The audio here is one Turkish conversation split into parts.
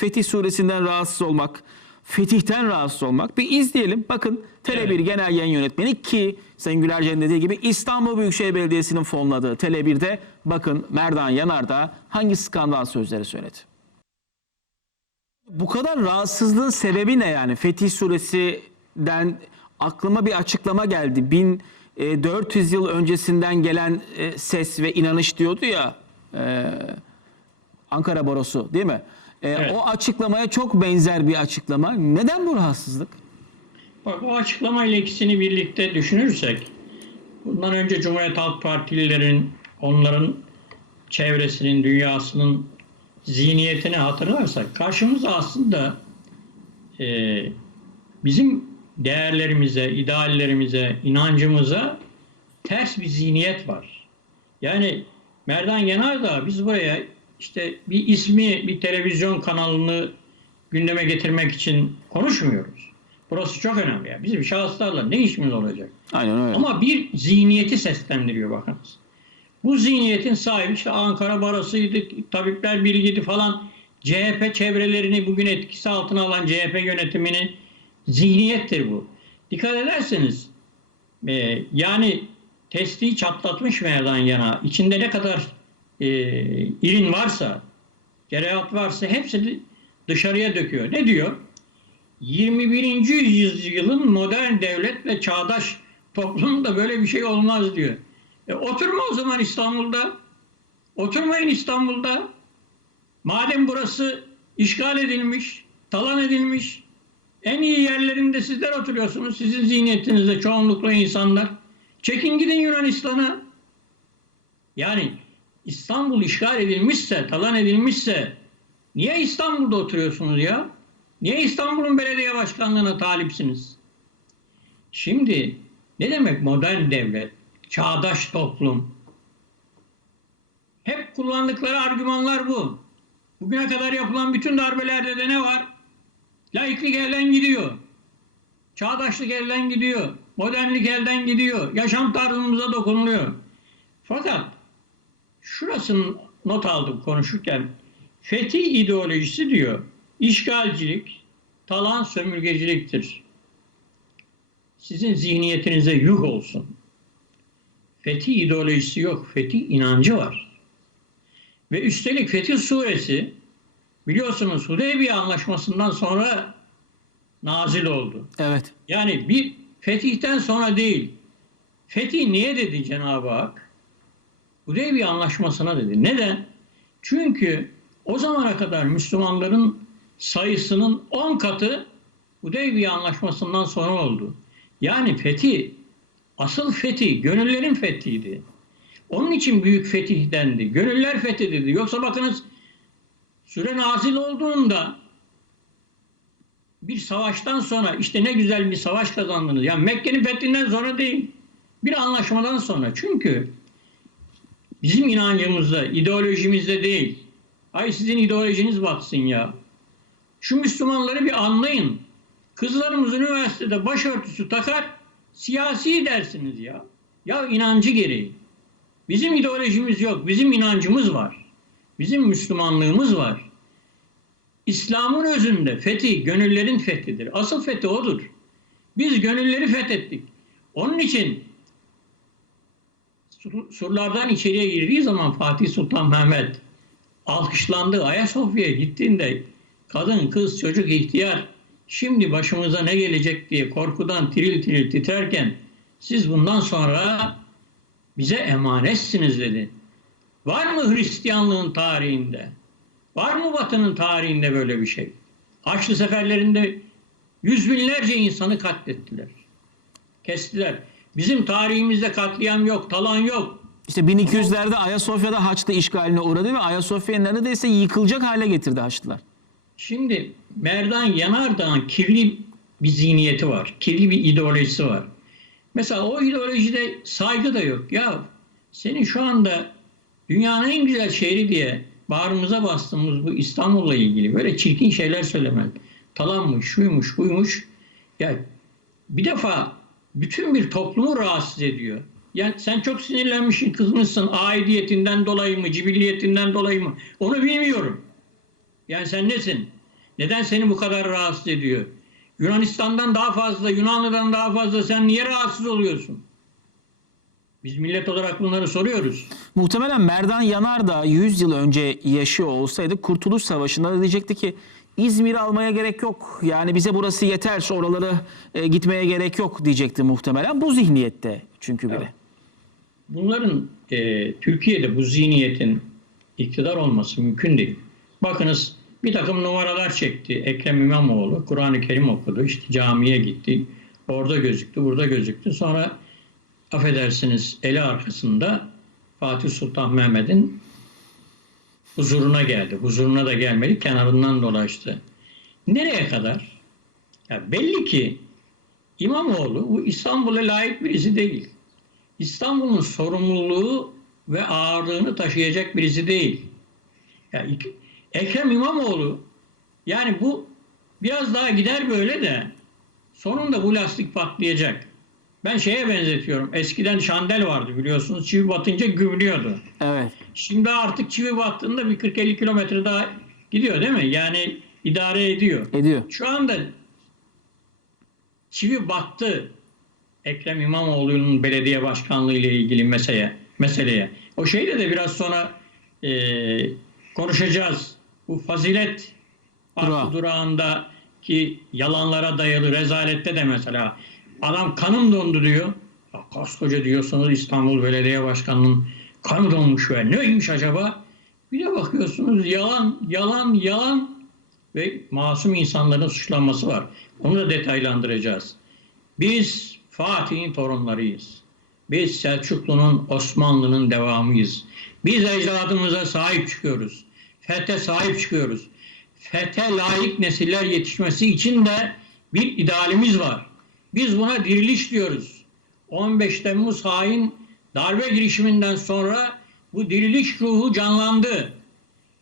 Fetih suresinden rahatsız olmak, fetihten rahatsız olmak. Bir izleyelim. Bakın Tele1 Genel Yayın Yönetmeni ki Sayın Gülerce'nin dediği gibi İstanbul Büyükşehir Belediyesi'nin fonladığı Tele1'de bakın Merdan Yanardağ hangi skandal sözleri söyledi. Bu kadar rahatsızlığın sebebi ne yani? Fetih suresinden aklıma bir açıklama geldi. 1400 yıl öncesinden gelen e, ses ve inanış diyordu ya e, Ankara Borosu değil mi? E, Evet. O açıklamaya çok benzer bir açıklama. Neden bu rahatsızlık? Bak o açıklamayla ikisini birlikte düşünürsek, bundan önce Cumhuriyet Halk Partililerin, onların çevresinin, dünyasının zihniyetini hatırlarsak, karşımızda aslında e, bizim değerlerimize, ideallerimize, inancımıza ters bir zihniyet var. Yani Merdan Yanardağ biz buraya işte bir ismi, bir televizyon kanalını gündeme getirmek için konuşmuyoruz. Burası çok önemli. ya. Bizim şahıslarla ne işimiz olacak? Aynen öyle. Ama bir zihniyeti seslendiriyor bakınız. Bu zihniyetin sahibi işte Ankara Barosu'ydu, Tabipler Birliği'ydi falan. CHP çevrelerini bugün etkisi altına alan CHP yönetiminin zihniyettir bu. Dikkat ederseniz e, yani testiyi çatlatmış Merdan Yana. İçinde ne kadar e, irin varsa, gereyat varsa hepsini dışarıya döküyor. Ne diyor? 21. yüzyılın modern devlet ve çağdaş toplumunda böyle bir şey olmaz diyor. E, oturma o zaman İstanbul'da. Oturmayın İstanbul'da. Madem burası işgal edilmiş, talan edilmiş, en iyi yerlerinde sizler oturuyorsunuz. Sizin zihniyetinizde çoğunlukla insanlar. Çekin gidin Yunanistan'a. Yani İstanbul işgal edilmişse, talan edilmişse niye İstanbul'da oturuyorsunuz ya? Niye İstanbul'un belediye başkanlığına talipsiniz? Şimdi ne demek modern devlet, çağdaş toplum? Hep kullandıkları argümanlar bu. Bugüne kadar yapılan bütün darbelerde de ne var? Laiklik elden gidiyor. Çağdaşlık elden gidiyor. Modernlik elden gidiyor. Yaşam tarzımıza dokunuluyor. Fakat şurasını not aldım konuşurken fetih ideolojisi diyor işgalcilik, talan sömürgeciliktir. Sizin zihniyetinize yuh olsun. Fetih ideolojisi yok, fetih inancı var. Ve üstelik Fetih Suresi biliyorsunuz Hudeybiye Anlaşması'ndan sonra nazil oldu. Evet. Yani bir fetihten sonra değil. Fetih niye dedi Cenab-ı Hak? Hudeybiye Anlaşması'na dedi. Neden? Çünkü o zamana kadar Müslümanların sayısının 10 katı Hudeybiye Anlaşması'ndan sonra oldu. Yani fetih, asıl fetih, gönüllerin fethiydi. Onun için büyük fetih dendi. Gönüller fethedildi. Yoksa bakınız süre nazil olduğunda bir savaştan sonra işte ne güzel bir savaş kazandınız. Yani Mekke'nin fethinden sonra değil. Bir anlaşmadan sonra. Çünkü bizim inancımızda, ideolojimizde değil. Ay sizin ideolojiniz batsın ya. Şu Müslümanları bir anlayın. Kızlarımız üniversitede başörtüsü takar, siyasi dersiniz ya. Ya inancı gereği. Bizim ideolojimiz yok, bizim inancımız var. Bizim Müslümanlığımız var. İslam'ın özünde fethi, gönüllerin fethidir. Asıl fethi odur. Biz gönülleri fethettik. Onun için surlardan içeriye girdiği zaman Fatih Sultan Mehmet alkışlandı. Ayasofya'ya gittiğinde kadın, kız, çocuk, ihtiyar şimdi başımıza ne gelecek diye korkudan tiril tiril titrerken siz bundan sonra bize emanetsiniz dedi. Var mı Hristiyanlığın tarihinde? Var mı Batı'nın tarihinde böyle bir şey? Haçlı seferlerinde yüz binlerce insanı katlettiler. Kestiler. Bizim tarihimizde katliam yok, talan yok. İşte 1200'lerde Ayasofya'da Haçlı işgaline uğradı ve Ayasofya'yı neredeyse yıkılacak hale getirdi Haçlılar. Şimdi Merdan Yanardağ'ın kirli bir zihniyeti var. Kirli bir ideolojisi var. Mesela o ideolojide saygı da yok. Ya senin şu anda dünyanın en güzel şehri diye bağrımıza bastığımız bu İstanbul'la ilgili böyle çirkin şeyler söylemek. Talanmış, şuymuş, buymuş. Ya bir defa bütün bir toplumu rahatsız ediyor. Yani sen çok sinirlenmişsin, kızmışsın. Aidiyetinden dolayı mı, cibilliyetinden dolayı mı? Onu bilmiyorum. Yani sen nesin? Neden seni bu kadar rahatsız ediyor? Yunanistan'dan daha fazla, Yunanlı'dan daha fazla sen niye rahatsız oluyorsun? Biz millet olarak bunları soruyoruz. Muhtemelen Merdan Yanar da 100 yıl önce yaşıyor olsaydı Kurtuluş Savaşı'nda da diyecekti ki İzmir'i almaya gerek yok. Yani bize burası yeter, oraları e, gitmeye gerek yok diyecekti muhtemelen. Bu zihniyette çünkü biri. Bunların e, Türkiye'de bu zihniyetin iktidar olması mümkün değil. Bakınız bir takım numaralar çekti. Ekrem İmamoğlu Kur'an-ı Kerim okudu. işte camiye gitti. Orada gözüktü, burada gözüktü. Sonra affedersiniz eli arkasında Fatih Sultan Mehmet'in huzuruna geldi. Huzuruna da gelmedi. Kenarından dolaştı. Nereye kadar? Ya belli ki İmamoğlu bu İstanbul'a layık birisi değil. İstanbul'un sorumluluğu ve ağırlığını taşıyacak birisi değil. Ya iki- Ekrem İmamoğlu yani bu biraz daha gider böyle de sonunda bu lastik patlayacak. Ben şeye benzetiyorum. Eskiden şandel vardı biliyorsunuz. Çivi batınca gümlüyordu. Evet. Şimdi artık çivi battığında bir 40-50 kilometre daha gidiyor değil mi? Yani idare ediyor. Ediyor. Şu anda çivi battı Ekrem İmamoğlu'nun belediye başkanlığı ile ilgili meseleye. meseleye. O şeyde de biraz sonra e, konuşacağız. Bu fazilet Durağı. durağındaki yalanlara dayalı rezalette de mesela adam kanım dondu diyor. Ya koskoca diyorsunuz İstanbul Belediye Başkanı'nın kanı donmuş ve neymiş acaba? Bir de bakıyorsunuz yalan, yalan, yalan ve masum insanların suçlanması var. Onu da detaylandıracağız. Biz Fatih'in torunlarıyız. Biz Selçuklu'nun, Osmanlı'nın devamıyız. Biz ecdadımıza sahip çıkıyoruz. Fethe sahip çıkıyoruz. Fethe layık nesiller yetişmesi için de bir idealimiz var. Biz buna diriliş diyoruz. 15 Temmuz hain darbe girişiminden sonra bu diriliş ruhu canlandı.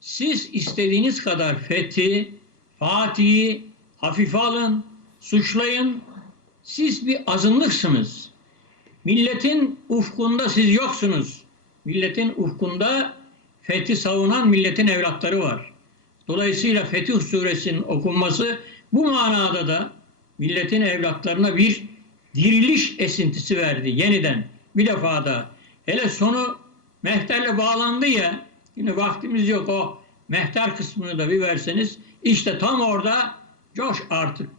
Siz istediğiniz kadar fethi, Fatih'i hafife alın, suçlayın. Siz bir azınlıksınız. Milletin ufkunda siz yoksunuz. Milletin ufkunda fethi savunan milletin evlatları var. Dolayısıyla Fetih Suresinin okunması bu manada da milletin evlatlarına bir diriliş esintisi verdi yeniden. Bir defa da hele sonu mehterle bağlandı ya yine vaktimiz yok o mehter kısmını da bir verseniz işte tam orada coş artık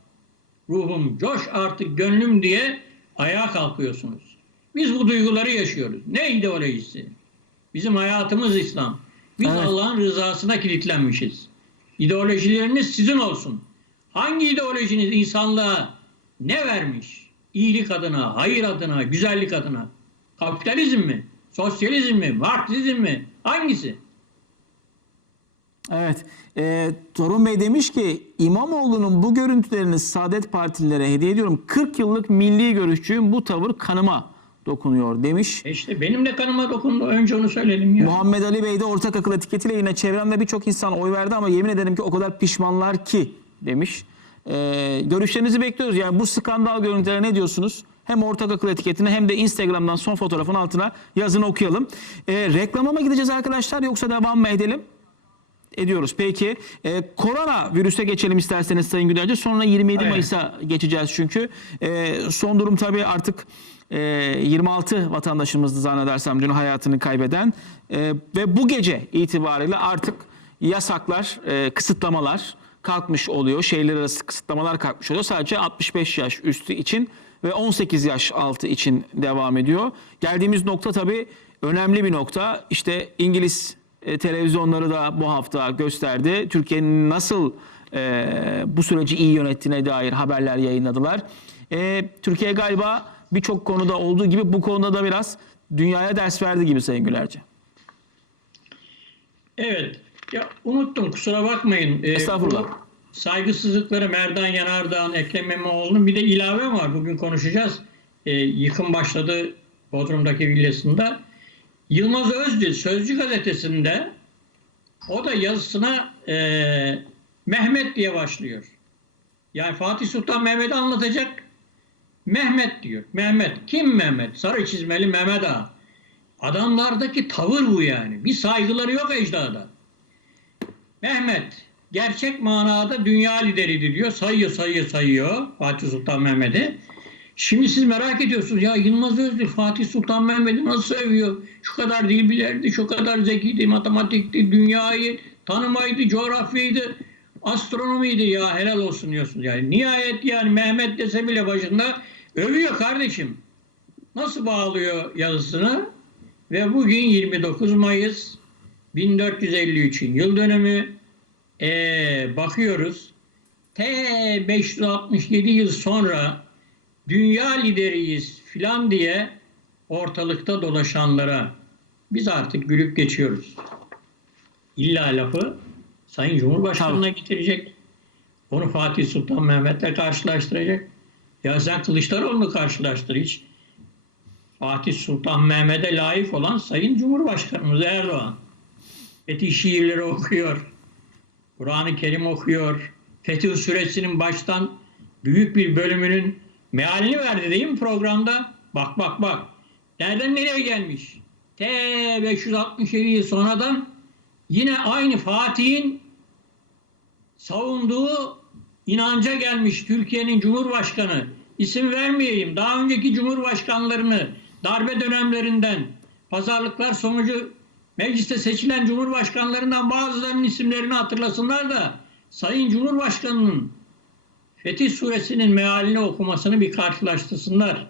ruhum, coş artık gönlüm diye ayağa kalkıyorsunuz. Biz bu duyguları yaşıyoruz. Ne ideolojisi? Bizim hayatımız İslam. Biz Evet. Allah'ın rızasına kilitlenmişiz. İdeolojileriniz sizin olsun. Hangi ideolojiniz insanlığa ne vermiş? İyilik adına, hayır adına, güzellik adına. Kapitalizm mi? Sosyalizm mi? Marksizm mi? Hangisi? Evet. Ee, Torun Bey demiş ki İmamoğlu'nun bu görüntülerini Saadet Partililere hediye ediyorum. 40 yıllık milli görüşçüyüm bu tavır kanıma dokunuyor demiş. E işte benim de kanıma dokundu. Önce onu söyledim ya. Muhammed Ali Bey de ortak akıl etiketiyle yine çevremde birçok insan oy verdi ama yemin ederim ki o kadar pişmanlar ki demiş. Ee, görüşlerinizi bekliyoruz. Yani bu skandal görüntülere ne diyorsunuz? Hem ortak akıl etiketine hem de Instagram'dan son fotoğrafın altına yazın okuyalım. Ee, reklama mı gideceğiz arkadaşlar yoksa devam mı edelim? Ediyoruz. Peki. Ee, korona virüse geçelim isterseniz Sayın Gülerci. Sonra 27 Evet. Mayıs'a geçeceğiz çünkü. Ee, son durum tabii artık e, 26 vatandaşımızdı zannedersem dün hayatını kaybeden. Ee, ve bu gece itibariyle artık yasaklar, e, kısıtlamalar kalkmış oluyor. Şehirler arası kısıtlamalar kalkmış oluyor. Sadece 65 yaş üstü için ve 18 yaş altı için devam ediyor. Geldiğimiz nokta tabii önemli bir nokta. İşte İngiliz e, televizyonları da bu hafta gösterdi. Türkiye'nin nasıl e, bu süreci iyi yönettiğine dair haberler yayınladılar. E, Türkiye galiba birçok konuda olduğu gibi bu konuda da biraz dünyaya ders verdi gibi Sayın Gülerci. Evet. Ya unuttum kusura bakmayın. Ee, Estağfurullah. Saygısızlıkları Merdan Yanardağ'ın, Ekrem İmamoğlu'nun bir de ilave var. Bugün konuşacağız. Ee, yıkım başladı Bodrum'daki villasında. Yılmaz Özdil Sözcü gazetesinde o da yazısına e, Mehmet diye başlıyor. Yani Fatih Sultan Mehmet'i anlatacak. Mehmet diyor. Mehmet. Kim Mehmet? Sarı çizmeli Mehmet Ağa. Adamlardaki tavır bu yani. Bir saygıları yok ecdada. Mehmet gerçek manada dünya lideridir diyor. Sayıyor, sayıyor, sayıyor Fatih Sultan Mehmet'i. Şimdi siz merak ediyorsunuz ya Yılmaz Özdil Fatih Sultan Mehmet'i nasıl övüyor? Şu kadar dil bilirdi, şu kadar zekiydi, matematikti, dünyayı tanımaydı, coğrafyaydı, astronomiydi ya helal olsun diyorsunuz. Yani nihayet yani Mehmet dese bile başında övüyor kardeşim. Nasıl bağlıyor yazısını? Ve bugün 29 Mayıs 1453'ün yıl dönümü. Ee, bakıyoruz. T 567 yıl sonra dünya lideriyiz filan diye ortalıkta dolaşanlara biz artık gülüp geçiyoruz. İlla lafı Sayın Cumhurbaşkanı'na getirecek. Onu Fatih Sultan Mehmet'le karşılaştıracak. Ya sen Kılıçdaroğlu'nu karşılaştır hiç. Fatih Sultan Mehmet'e layık olan Sayın Cumhurbaşkanımız Erdoğan. Fetih şiirleri okuyor. Kur'an-ı Kerim okuyor. Fetih Suresi'nin baştan büyük bir bölümünün mealini verdi değil mi programda? Bak bak bak. Nereden nereye gelmiş? T 567 yıl sonradan yine aynı Fatih'in savunduğu inanca gelmiş Türkiye'nin Cumhurbaşkanı. İsim vermeyeyim. Daha önceki Cumhurbaşkanlarını darbe dönemlerinden pazarlıklar sonucu mecliste seçilen Cumhurbaşkanlarından bazılarının isimlerini hatırlasınlar da Sayın Cumhurbaşkanı'nın Fetih Suresinin mealini okumasını bir karşılaştırsınlar.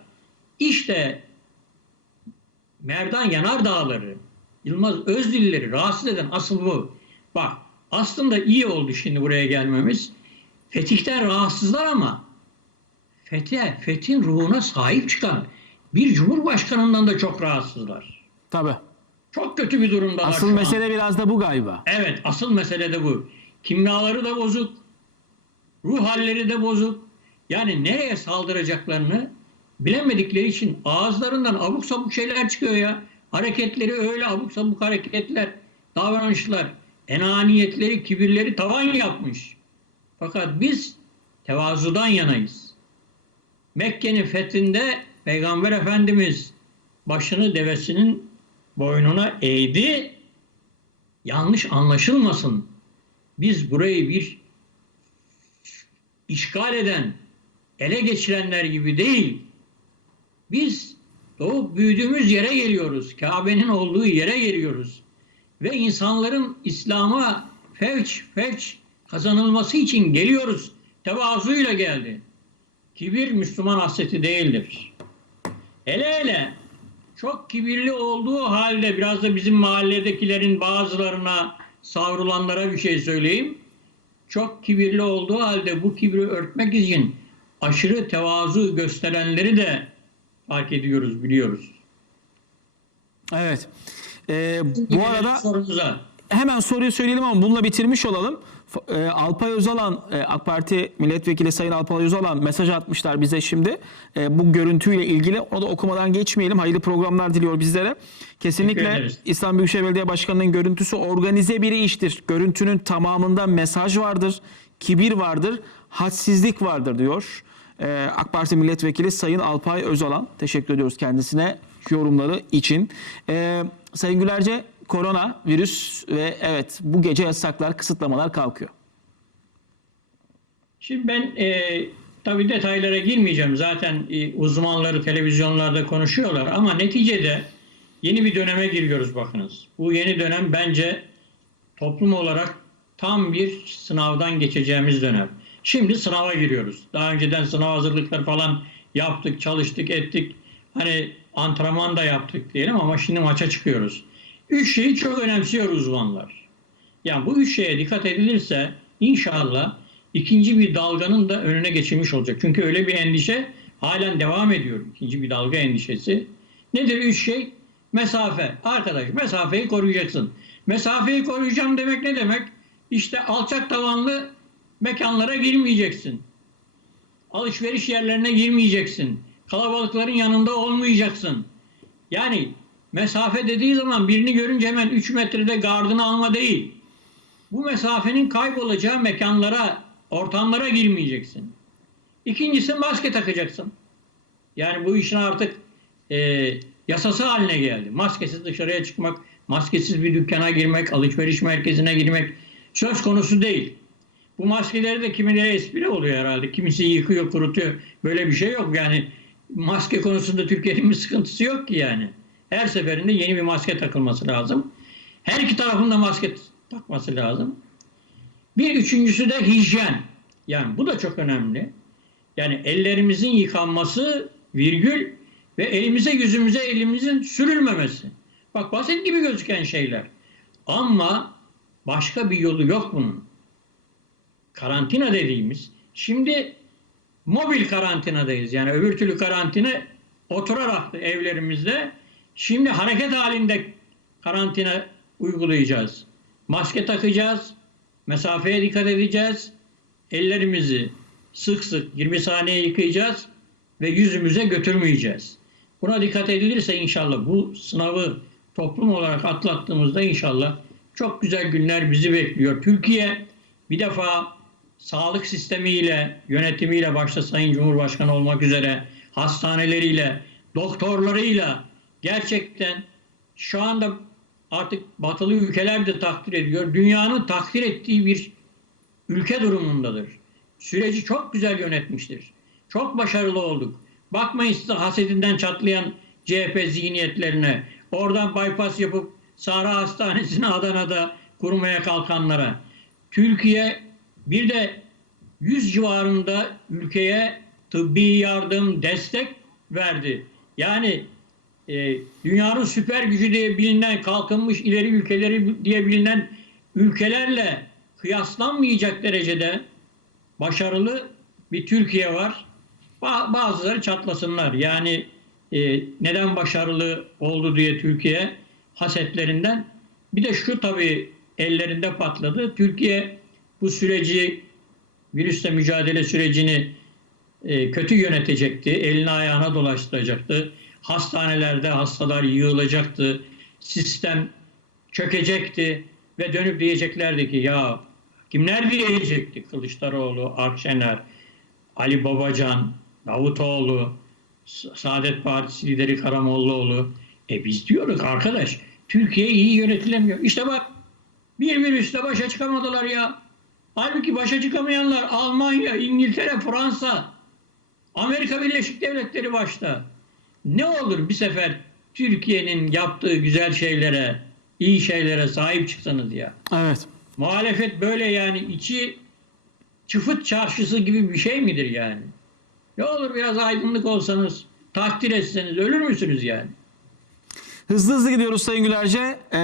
İşte Merdan Yanar Dağları, Yılmaz Özdilleri rahatsız eden asıl bu. Bak aslında iyi oldu şimdi buraya gelmemiz. Fetihten rahatsızlar ama fetih, fethin ruhuna sahip çıkan bir cumhurbaşkanından da çok rahatsızlar. Tabii. Çok kötü bir durumdalar Asıl şu an. mesele biraz da bu galiba. Evet, asıl mesele de bu. Kimyaları da bozuk, ruh halleri de bozuk. Yani nereye saldıracaklarını bilemedikleri için ağızlarından abuk sabuk şeyler çıkıyor ya. Hareketleri öyle abuk sabuk hareketler, davranışlar, enaniyetleri, kibirleri tavan yapmış. Fakat biz tevazudan yanayız. Mekke'nin fethinde Peygamber Efendimiz başını devesinin boynuna eğdi. Yanlış anlaşılmasın. Biz burayı bir işgal eden, ele geçirenler gibi değil. Biz doğup büyüdüğümüz yere geliyoruz. Kabe'nin olduğu yere geliyoruz. Ve insanların İslam'a fevç fevç kazanılması için geliyoruz. Tevazuyla geldi. Kibir Müslüman hasreti değildir. Hele hele çok kibirli olduğu halde biraz da bizim mahalledekilerin bazılarına savrulanlara bir şey söyleyeyim. Çok kibirli olduğu halde bu kibri örtmek için aşırı tevazu gösterenleri de fark ediyoruz, biliyoruz. Evet. Ee, bu arada sorunuza. hemen soruyu söyleyelim ama bununla bitirmiş olalım. E, Alpay Özalan, e, AK Parti Milletvekili Sayın Alpay Özalan mesaj atmışlar bize şimdi. E, bu görüntüyle ilgili onu da okumadan geçmeyelim. Hayırlı programlar diliyor bizlere. Kesinlikle. İstanbul Büyükşehir Belediye Başkanı'nın görüntüsü organize bir iştir. Görüntünün tamamında mesaj vardır, kibir vardır, hadsizlik vardır diyor. E, AK Parti Milletvekili Sayın Alpay Özalan. Teşekkür ediyoruz kendisine yorumları için. E, Sayın Gülerce korona, virüs ve evet bu gece yasaklar, kısıtlamalar kalkıyor. Şimdi ben e, tabii detaylara girmeyeceğim. Zaten e, uzmanları televizyonlarda konuşuyorlar ama neticede yeni bir döneme giriyoruz bakınız. Bu yeni dönem bence toplum olarak tam bir sınavdan geçeceğimiz dönem. Şimdi sınava giriyoruz. Daha önceden sınav hazırlıkları falan yaptık, çalıştık, ettik. Hani antrenman da yaptık diyelim ama şimdi maça çıkıyoruz. Üç şeyi çok önemsiyor uzmanlar. Yani bu üç şeye dikkat edilirse inşallah ikinci bir dalganın da önüne geçilmiş olacak. Çünkü öyle bir endişe halen devam ediyor. İkinci bir dalga endişesi. Nedir üç şey? Mesafe. Arkadaş mesafeyi koruyacaksın. Mesafeyi koruyacağım demek ne demek? İşte alçak tavanlı mekanlara girmeyeceksin. Alışveriş yerlerine girmeyeceksin. Kalabalıkların yanında olmayacaksın. Yani mesafe dediği zaman birini görünce hemen 3 metrede gardını alma değil. Bu mesafenin kaybolacağı mekanlara, ortamlara girmeyeceksin. İkincisi maske takacaksın. Yani bu işin artık e, yasası haline geldi. Maskesiz dışarıya çıkmak, maskesiz bir dükkana girmek, alışveriş merkezine girmek söz konusu değil. Bu maskeleri de kimileri espri oluyor herhalde. Kimisi yıkıyor, kurutuyor. Böyle bir şey yok. Yani maske konusunda Türkiye'nin bir sıkıntısı yok ki yani. Her seferinde yeni bir maske takılması lazım. Her iki tarafında maske takması lazım. Bir üçüncüsü de hijyen. Yani bu da çok önemli. Yani ellerimizin yıkanması virgül ve elimize yüzümüze elimizin sürülmemesi. Bak basit gibi gözüken şeyler. Ama başka bir yolu yok bunun. Karantina dediğimiz. Şimdi mobil karantinadayız. Yani öbür türlü karantina oturarak evlerimizde. Şimdi hareket halinde karantina uygulayacağız. Maske takacağız. Mesafeye dikkat edeceğiz. Ellerimizi sık sık 20 saniye yıkayacağız ve yüzümüze götürmeyeceğiz. Buna dikkat edilirse inşallah bu sınavı toplum olarak atlattığımızda inşallah çok güzel günler bizi bekliyor. Türkiye bir defa sağlık sistemiyle, yönetimiyle başta Sayın Cumhurbaşkanı olmak üzere hastaneleriyle, doktorlarıyla gerçekten şu anda artık batılı ülkeler de takdir ediyor. Dünyanın takdir ettiği bir ülke durumundadır. Süreci çok güzel yönetmiştir. Çok başarılı olduk. Bakmayın size hasedinden çatlayan CHP zihniyetlerine, oradan bypass yapıp Sahra Hastanesi'ni Adana'da kurmaya kalkanlara. Türkiye bir de 100 civarında ülkeye tıbbi yardım, destek verdi. Yani e, dünyanın süper gücü diye bilinen, kalkınmış ileri ülkeleri diye bilinen ülkelerle kıyaslanmayacak derecede başarılı bir Türkiye var. Ba- Bazıları çatlasınlar. Yani e, neden başarılı oldu diye Türkiye hasetlerinden. Bir de şu tabii ellerinde patladı. Türkiye bu süreci virüsle mücadele sürecini e, kötü yönetecekti. Elini ayağına dolaştıracaktı. Hastanelerde hastalar yığılacaktı. Sistem çökecekti ve dönüp diyeceklerdi ki ya kimler diyecekti? Kılıçdaroğlu, Akşener, Ali Babacan, Davutoğlu, Sa- Saadet Partisi lideri Karamollaoğlu. E biz diyoruz arkadaş Türkiye iyi yönetilemiyor. İşte bak bir virüsle başa çıkamadılar ya. Halbuki başa çıkamayanlar Almanya, İngiltere, Fransa, Amerika Birleşik Devletleri başta. Ne olur bir sefer Türkiye'nin yaptığı güzel şeylere, iyi şeylere sahip çıksanız ya. Evet. Muhalefet böyle yani içi çıfıt çarşısı gibi bir şey midir yani? Ne olur biraz aydınlık olsanız, takdir etseniz ölür müsünüz yani? Hızlı hızlı gidiyoruz Sayın Gülerce. Ee,